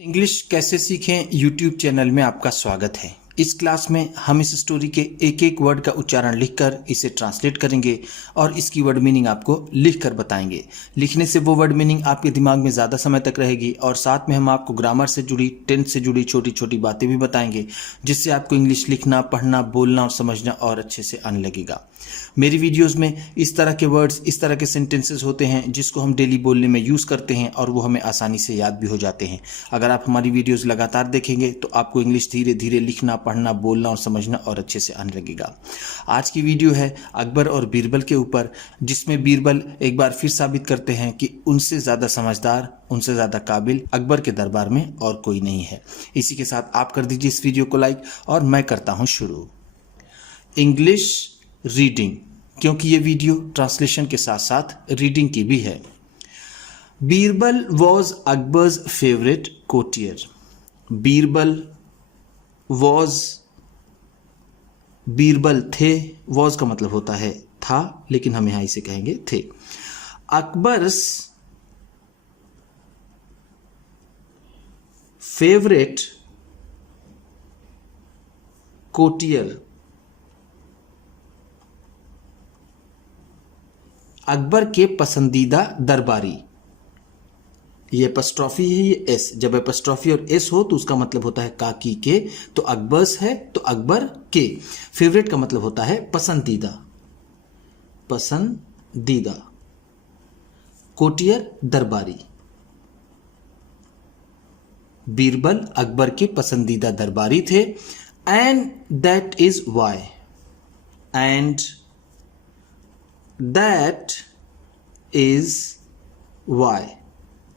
English कैसे सीखें YouTube channel में आपका स्वागत है। इस क्लास में हम इस स्टोरी के एक एक वर्ड का उच्चारण लिखकर इसे ट्रांसलेट करेंगे और इसकी वर्ड मीनिंग आपको लिखकर बताएंगे। लिखने से वो वर्ड मीनिंग आपके दिमाग में ज़्यादा समय तक रहेगी और साथ में हम आपको ग्रामर से जुड़ी, टेंस से जुड़ी छोटी छोटी बातें भी बताएंगे, जिससे आपको इंग्लिश लिखना, पढ़ना, बोलना और समझना और अच्छे से आने लगेगा। मेरी वीडियोस में इस तरह के वर्ड्स, इस तरह के सेंटेंसेस होते हैं जिसको हम डेली बोलने में यूज़ करते हैं और वो हमें आसानी से याद भी हो जाते हैं। अगर आप हमारी वीडियोस लगातार देखेंगे तो आपको इंग्लिश धीरे धीरे लिखना, पढ़ना, बोलना और समझना और अच्छे से आने लगेगा। आज की वीडियो है अकबर और बीरबल के ऊपर, जिसमें बीरबल एक बार फिर साबित करते हैं कि उनसे ज़्यादा समझदार, उनसे ज़्यादा काबिल अकबर के दरबार में और कोई नहीं है। इसी के साथ आप कर दीजिए इस वीडियो को लाइक और मैं करता हूँ शुरू। इंग्लिश रीडिंग, क्योंकि ये वीडियो ट्रांसलेशन के साथ साथ रीडिंग की भी है। Birbal was Akbar's favourite courtier. Birbal was, Birbal थे, वॉज का मतलब होता है था, लेकिन हम यहां इसे कहेंगे थे। अकबर्स फेवरेट कोटियर, अकबर के पसंदीदा दरबारी। ये एपस्ट्रॉफी है, ये एस। जब एपस्ट्रॉफी और एस हो तो उसका मतलब होता है काकी के, तो अकबर्स है तो अकबर के। फेवरेट का मतलब होता है पसंदीदा, पसंदीदा। कोटियर दरबारी। बीरबल अकबर के पसंदीदा दरबारी थे। And that is why, and that is why,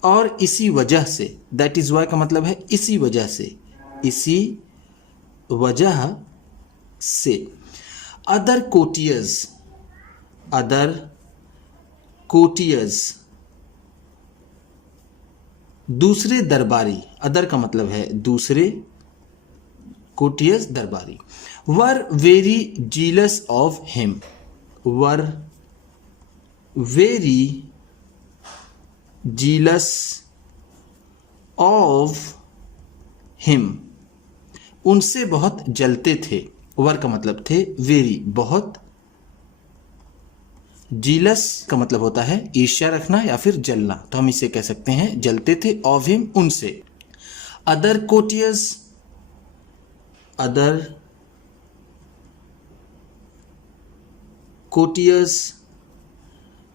और इसी वजह से। दैट इज वाई का मतलब है इसी वजह से, इसी वजह से। अदर कोटियर्स, अदर कोटियर्स, दूसरे दरबारी। अदर का मतलब है दूसरे, कोटियर्स दरबारी। Were very jealous of him, were very jealous of him, उनसे बहुत जलते थे। वर का मतलब थे वेरी, बहुत। जीलस का मतलब होता है ईर्ष्या रखना या फिर जलना, तो हम इसे कह सकते हैं जलते थे। ऑफ हिम, उनसे। अदर कोटियर्स, अदर कोटियर्स,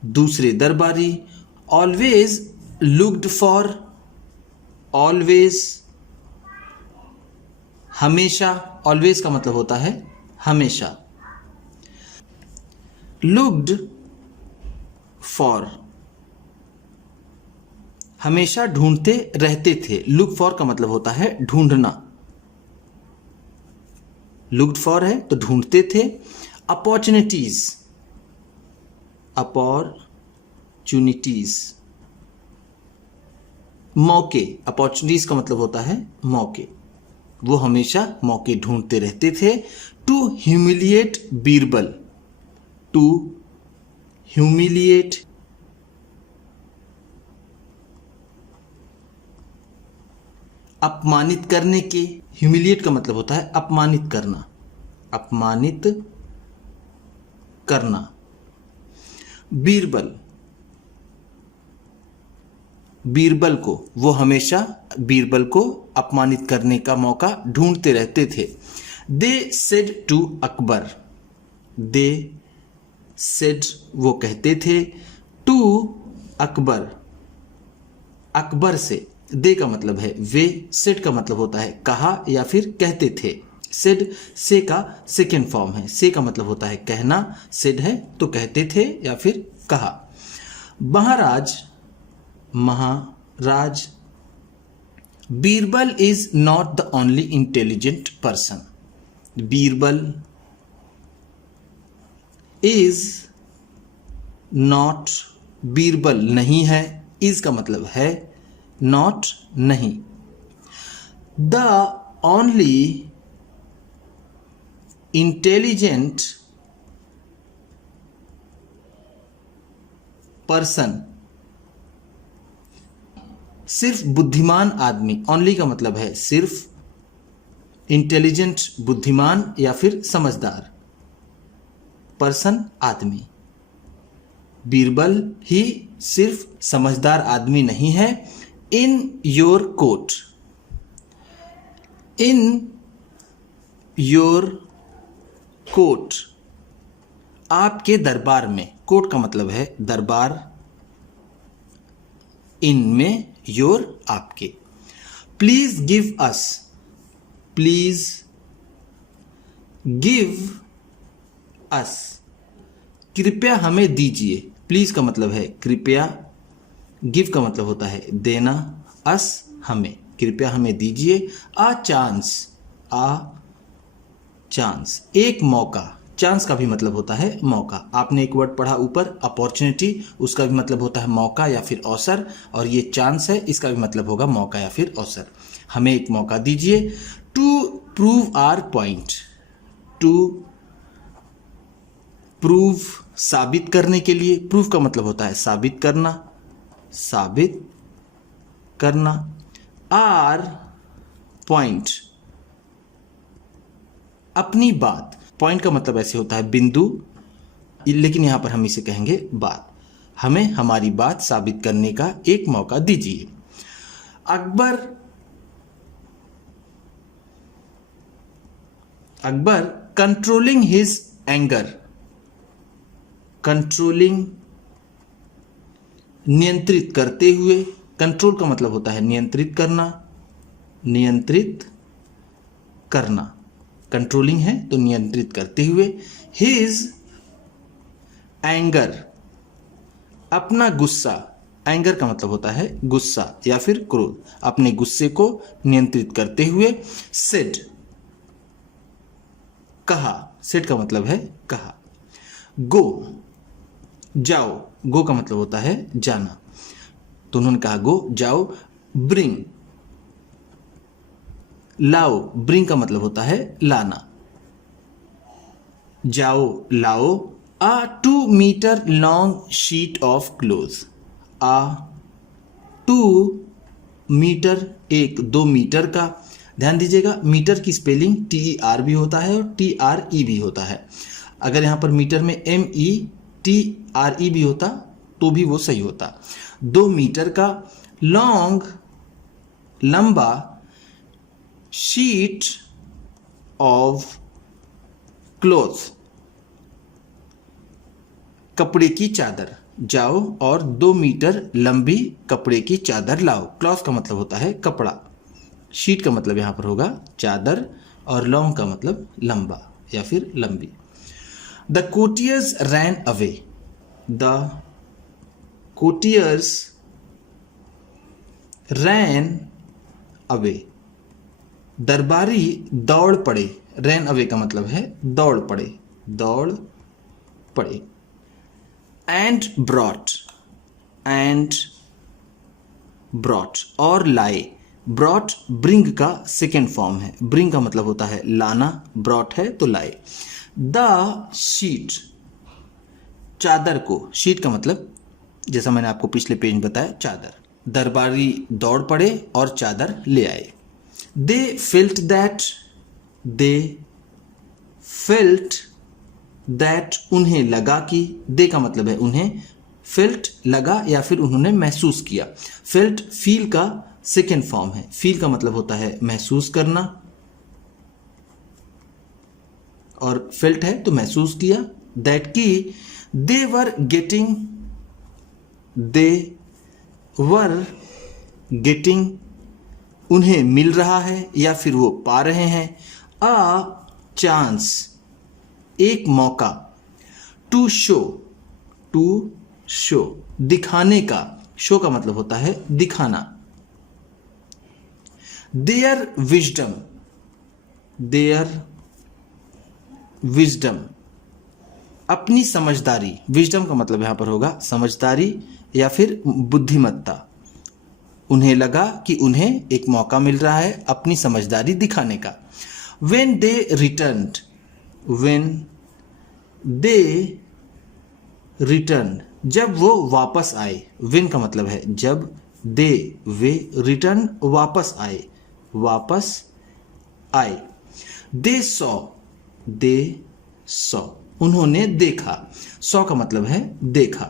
दूसरे दरबारी। ऑलवेज लुक्ड फॉर, ऑलवेज हमेशा। ऑलवेज का मतलब होता है हमेशा। लुक्ड फॉर, हमेशा ढूंढते रहते थे। लुक फॉर का मतलब होता है ढूंढना। लुक्ड फॉर है तो ढूंढते थे। अपॉर्चुनिटीज, अपॉर्चुनिटीज, मौके। अपॉर्चुनिटीज का मतलब होता है मौके। वो हमेशा मौके ढूंढते रहते थे। To humiliate Birbal, to humiliate, अपमानित करने के। ह्यूमिलिएट का मतलब होता है अपमानित करना, अपमानित करना। बीरबल, बीरबल को, वो हमेशा बीरबल को अपमानित करने का मौका ढूंढते रहते थे। They said to Akbar, they said वो कहते थे, टू अकबर अकबर से। दे का मतलब है वे, सेड का मतलब होता है कहा या फिर कहते थे। सेड से का सेकेंड फॉर्म है। से का मतलब होता है कहना, सेड है तो कहते थे या फिर कहा। महाराज, महाराज। Birbal is not the only intelligent person, Birbal is not, Birbal नहीं है। इज का मतलब है नॉट, नहीं। द ओनली इंटेलिजेंट पर्सन, सिर्फ बुद्धिमान आदमी, ओनली का मतलब है सिर्फ, इंटेलिजेंट बुद्धिमान या फिर समझदार, पर्सन आदमी। बीरबल ही सिर्फ समझदार आदमी नहीं है। In your court, in your court, आपके दरबार में, कोर्ट का मतलब है दरबार, इन में योर आपके। Please give us, please give us, कृपया हमें दीजिए। प्लीज का मतलब है कृपया, गिव का मतलब होता है देना, अस हमें, कृपया हमें दीजिए। आ चांस, आ चांस, एक मौका, चांस का भी मतलब होता है मौका। आपने एक वर्ड पढ़ा ऊपर अपॉर्चुनिटी, उसका भी मतलब होता है मौका या फिर अवसर, और ये चांस है, इसका भी मतलब होगा मौका या फिर अवसर। हमें एक मौका दीजिए। To prove our point, to prove, साबित करने के लिए, प्रूव का मतलब होता है साबित करना, साबित करना। आर पॉइंट, अपनी बात, पॉइंट का मतलब ऐसे होता है बिंदु, लेकिन यहां पर हम इसे कहेंगे बात। हमें हमारी बात साबित करने का एक मौका दीजिए। Akbar, Akbar controlling his anger, controlling नियंत्रित करते हुए, कंट्रोल का मतलब होता है नियंत्रित करना, नियंत्रित करना, कंट्रोलिंग है तो नियंत्रित करते हुए। हिज एंगर, अपना गुस्सा, एंगर का मतलब होता है गुस्सा या फिर क्रोध, अपने गुस्से को नियंत्रित करते हुए। सेड, कहा, सेड का मतलब है कहा। गो, जाओ, गो का मतलब होता है जाना, तो उन्होंने कहा गो, जाओ। ब्रिंग, लाओ, ब्रिंग का मतलब होता है लाना, जाओ लाओ। A 2 metre long sheet of cloth, a 2 metre, एक 2 मीटर का, ध्यान दीजिएगा मीटर की स्पेलिंग TER भी होता है और TRE भी होता है। अगर यहां पर मीटर में METRE भी होता तो भी वो सही होता। 2 मीटर का, लॉन्ग लंबा, शीट ऑफ क्लोथ, कपड़े की चादर, जाओ और 2 मीटर लंबी कपड़े की चादर लाओ। क्लॉथ का मतलब होता है कपड़ा, शीट का मतलब यहां पर होगा चादर, और लॉन्ग का मतलब लंबा या फिर लंबी। The courtiers ran away, the courtiers ran away, दरबारी दौड़ पड़े, रैन अवे का मतलब है दौड़ पड़े, दौड़ पड़े। एंड ब्रॉट, एंड ब्रॉट, और लाए, ब्रॉट ब्रिंग का सेकेंड फॉर्म है, ब्रिंग का मतलब होता है लाना, ब्रॉट है तो लाए। द शीट, चादर को, शीट का मतलब जैसा मैंने आपको पिछले पेज में बताया चादर। दरबारी दौड़ पड़े और चादर ले आए। They felt that, they felt that, उन्हें लगा कि, दे का मतलब है उन्हें, फेल्ट लगा या फिर उन्होंने महसूस किया। फेल्ट फील का सेकेंड फॉर्म है, फील का मतलब होता है महसूस करना, और फेल्ट है तो महसूस किया। दैट की दे were getting, they were getting, उन्हें मिल रहा है या फिर वो पा रहे हैं। अ चांस, एक मौका। टू शो, टू शो, दिखाने का, शो का मतलब होता है दिखाना। देयर विजडम, देयर विजडम, अपनी समझदारी, विजडम का मतलब यहां पर होगा समझदारी या फिर बुद्धिमत्ता। उन्हें लगा कि उन्हें एक मौका मिल रहा है अपनी समझदारी दिखाने का। When they returned, when they returned, जब वो वापस आए, when का मतलब है जब, दे वे, रिटर्न वापस आए, वापस आए। दे सॉ उन्होंने देखा। सॉ का मतलब है देखा।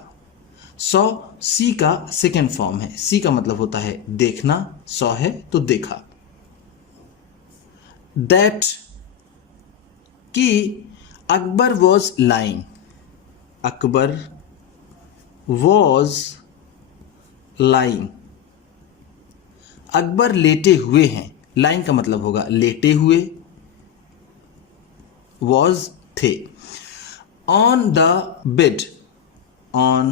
सॉ सी का सेकेंड फॉर्म है। सी का मतलब होता है देखना, सॉ है तो देखा। दैट कि Akbar was lying, Akbar was lying, Akbar लेटे हुए हैं। लाइंग का मतलब होगा लेटे हुए, वॉज थे। On the bed, on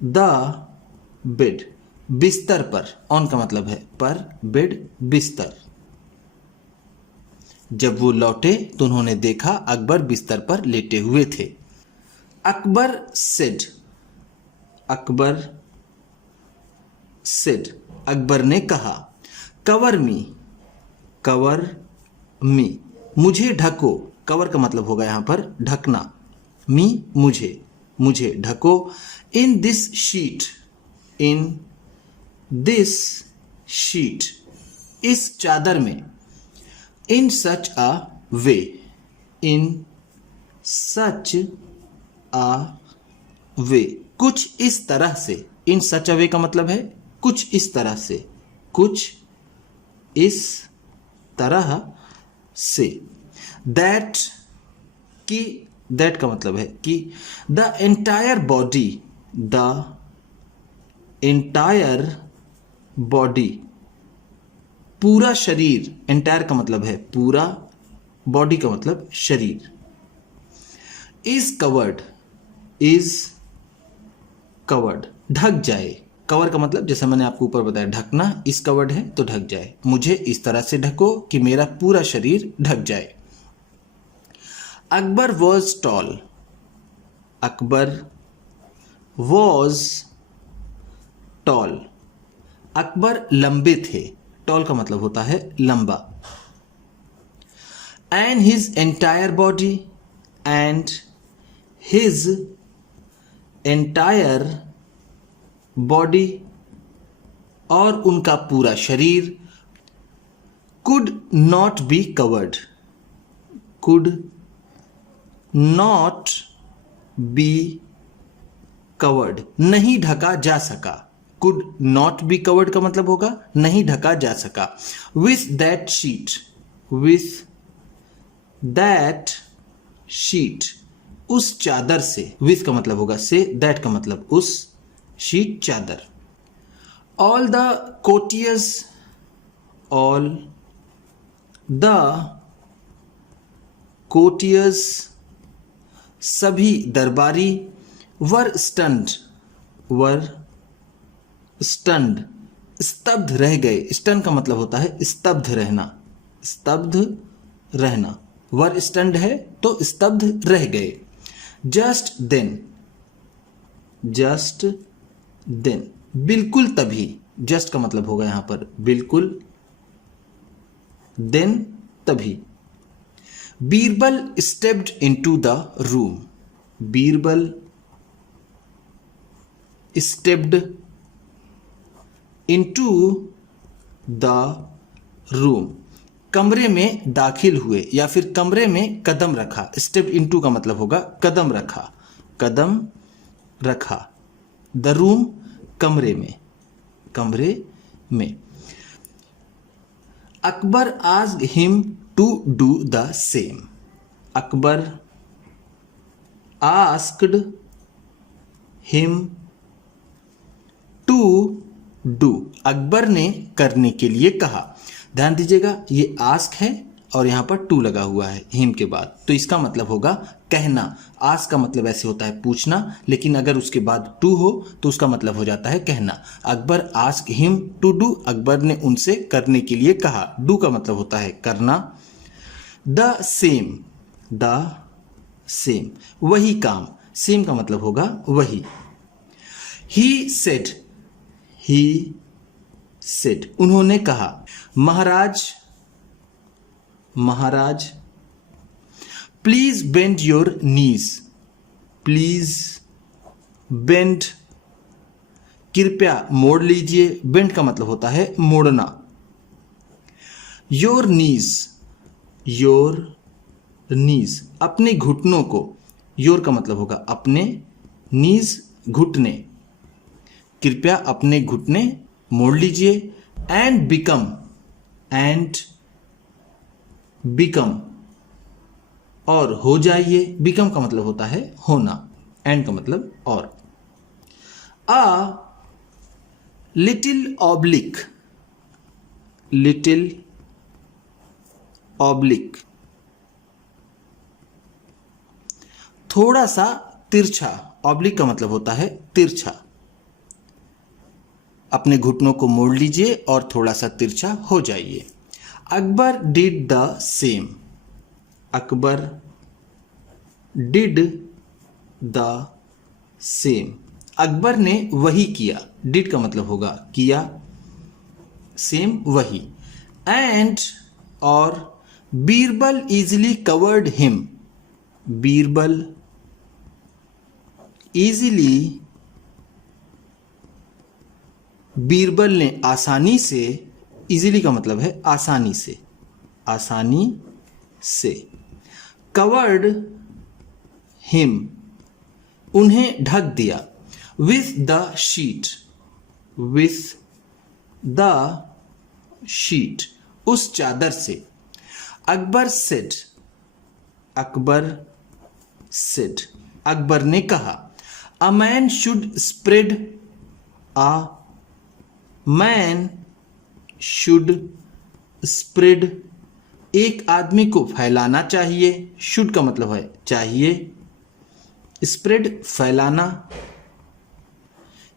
the bed, बिस्तर पर। ऑन का मतलब है पर, बेड बिस्तर। जब वो लौटे तो उन्होंने देखा अकबर बिस्तर पर लेटे हुए थे। अकबर सेड, अकबर सेड, अकबर ने कहा। कवर मी, कवर मी, मुझे ढको। कवर का मतलब होगा यहां पर ढकना। मी मुझे, मुझे ढको। In this sheet, in this sheet, इस चादर में। इन सच अ वे, इन सच अ वे, कुछ इस तरह से। इन सच अ वे का मतलब है कुछ इस तरह से, कुछ इस तरह से। दैट कि, दैट का मतलब है कि the entire body, the entire body, पूरा शरीर। एंटायर का मतलब है पूरा, बॉडी का मतलब शरीर। इज कवर्ड, इज कवर्ड, ढक जाए। कवर का मतलब जैसा मैंने आपको ऊपर बताया ढकना, इस कवर्ड है तो ढक जाए। मुझे इस तरह से ढको कि मेरा पूरा शरीर ढक जाए। Akbar was tall, Akbar was tall, Akbar लंबे थे। टॉल का मतलब होता है लंबा। And his entire body, and his entire body, और उनका पूरा शरीर। Could not be covered, could not be covered, नहीं ढका जा सका। कुड नॉट बी कवर्ड का मतलब होगा नहीं ढका जा सका। With that sheet, with that sheet, उस चादर से। विथ का मतलब होगा से, दैट का मतलब उस, शीट चादर। All the courtiers, all the courtiers, सभी दरबारी। वर स्टन्ड, वर स्टन्ड, स्तब्ध रह गए। स्टन का मतलब होता है स्तब्ध रहना, स्तब्ध रहना। वर स्टन्ड है तो स्तब्ध रह गए। जस्ट देन, जस्ट देन, बिल्कुल तभी। जस्ट का मतलब होगा यहां पर बिल्कुल, देन तभी। Birbal stepped into the room, Birbal stepped into the room, कमरे में दाखिल हुए या फिर कमरे में कदम रखा। स्टेप इनटू का मतलब होगा कदम रखा, कदम रखा। द रूम, कमरे में, कमरे में। Akbar asked him to do the same, Akbar asked him to do, Akbar ने करने के लिए कहा। ध्यान दीजिएगा ये आस्क है और यहां पर टू लगा हुआ है हिम के बाद, तो इसका मतलब होगा कहना। आस्क का मतलब ऐसे होता है पूछना, लेकिन अगर उसके बाद टू हो तो उसका मतलब हो जाता है कहना। Akbar ask him to do, Akbar ने उनसे करने के लिए कहा। डू का मतलब होता है करना। द सेम, द सेम, वही काम। सेम का मतलब होगा वही। ही सेड, ही सेड, उन्होंने कहा। महाराज, महाराज। Please bend your knees, please bend कृपया मोड़ लीजिए, बेंड का मतलब होता है मोड़ना। योर नीज, अपने घुटनों को, योर का मतलब होगा अपने, नीज घुटने, कृपया अपने घुटने मोड़ लीजिए। एंड बिकम, और हो जाइए, बिकम का मतलब होता है होना, एंड का मतलब और। अ लिटिल ऑब्लिक, थोड़ा सा तिरछा, ऑब्लिक का मतलब होता है तिरछा। अपने घुटनों को मोड़ लीजिए और थोड़ा सा तिरछा हो जाइए। Akbar did the same, Akbar did the same, Akbar ने वही किया, डिड का मतलब होगा किया, सेम वही। एंड और Birbal easily covered him, Birbal easily, Birbal ने आसानी से, इजीली का मतलब है आसानी से, आसानी से, कवर्ड हिम, उन्हें ढक दिया, विथ द शीट, उस चादर से। अकबर सेड, अकबर ने कहा, अ मैन शुड स्प्रेड, एक आदमी को फैलाना चाहिए, शुड का मतलब है चाहिए, स्प्रेड फैलाना।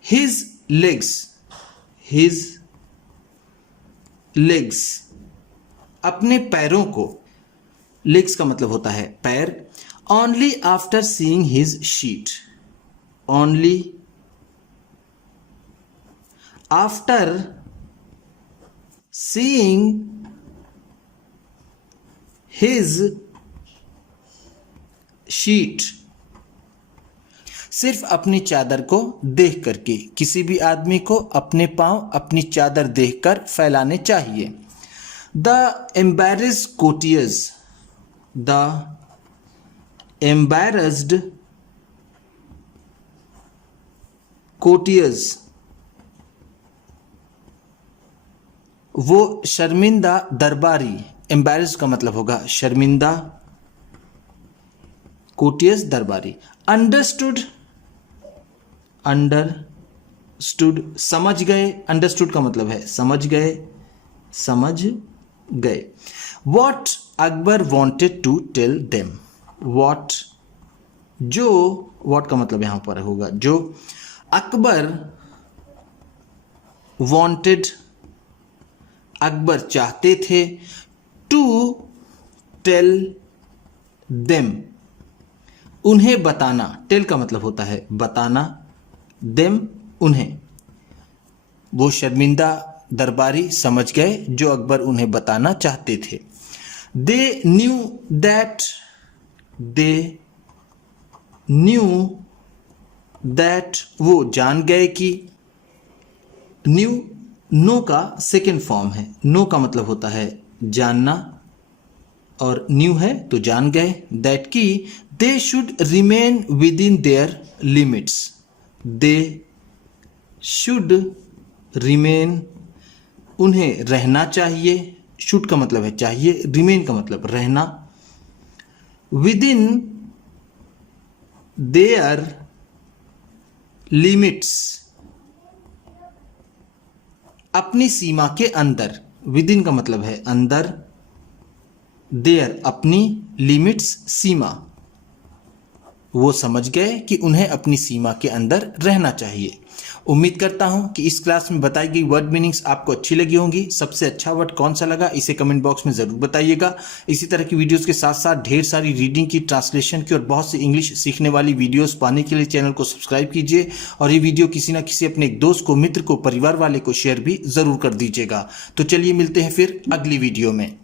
हिज लेग्स, अपने पैरों को, लेग्स का मतलब होता है पैर। Only after seeing his sheet, only after seeing his sheet, सिर्फ अपनी चादर को देख करके, किसी भी आदमी को अपने पांव अपनी चादर देखकर फैलाने चाहिए। द एम्बैरेस्ड कोटियर्स, वो शर्मिंदा दरबारी, एम्बैरेस्ड का मतलब होगा शर्मिंदा, कोटियर्स दरबारी। अंडरस्टूड, समझ गए, अंडरस्टूड का मतलब है समझ गए। What Akbar wanted to tell them, what का मतलब यहां पर होगा जो, अकबर वॉन्टेड, अकबर चाहते थे, टू टेल देम, उन्हें बताना, टेल का मतलब होता है बताना, देम उन्हें, वो शर्मिंदा दरबारी समझ गए जो अकबर उन्हें बताना चाहते थे। दे न्यू दैट, वो जान गए कि, नो का सेकेंड फॉर्म है, नो का मतलब होता है जानना और न्यू है तो जान गए। दैट की they should remain with in their limits, they should remain, उन्हें रहना चाहिए, शुड का मतलब है चाहिए, रिमेन का मतलब रहना, विद इन देयर लिमिट्स, अपनी सीमा के अंदर, विद इन का मतलब है अंदर, देयर अपनी, लिमिट्स सीमा, वो समझ गए कि उन्हें अपनी सीमा के अंदर रहना चाहिए। उम्मीद करता हूं कि इस क्लास में बताई गई वर्ड मीनिंग्स आपको अच्छी लगी होंगी। सबसे अच्छा वर्ड कौन सा लगा इसे कमेंट बॉक्स में ज़रूर बताइएगा। इसी तरह की वीडियोस के साथ साथ ढेर सारी रीडिंग की, ट्रांसलेशन की और बहुत सी इंग्लिश सीखने वाली वीडियोस पाने के लिए चैनल को सब्सक्राइब कीजिए और ये वीडियो किसी ना किसी अपने एक दोस्त को, मित्र को, परिवार वाले को शेयर भी ज़रूर कर दीजिएगा। तो चलिए मिलते हैं फिर अगली वीडियो में।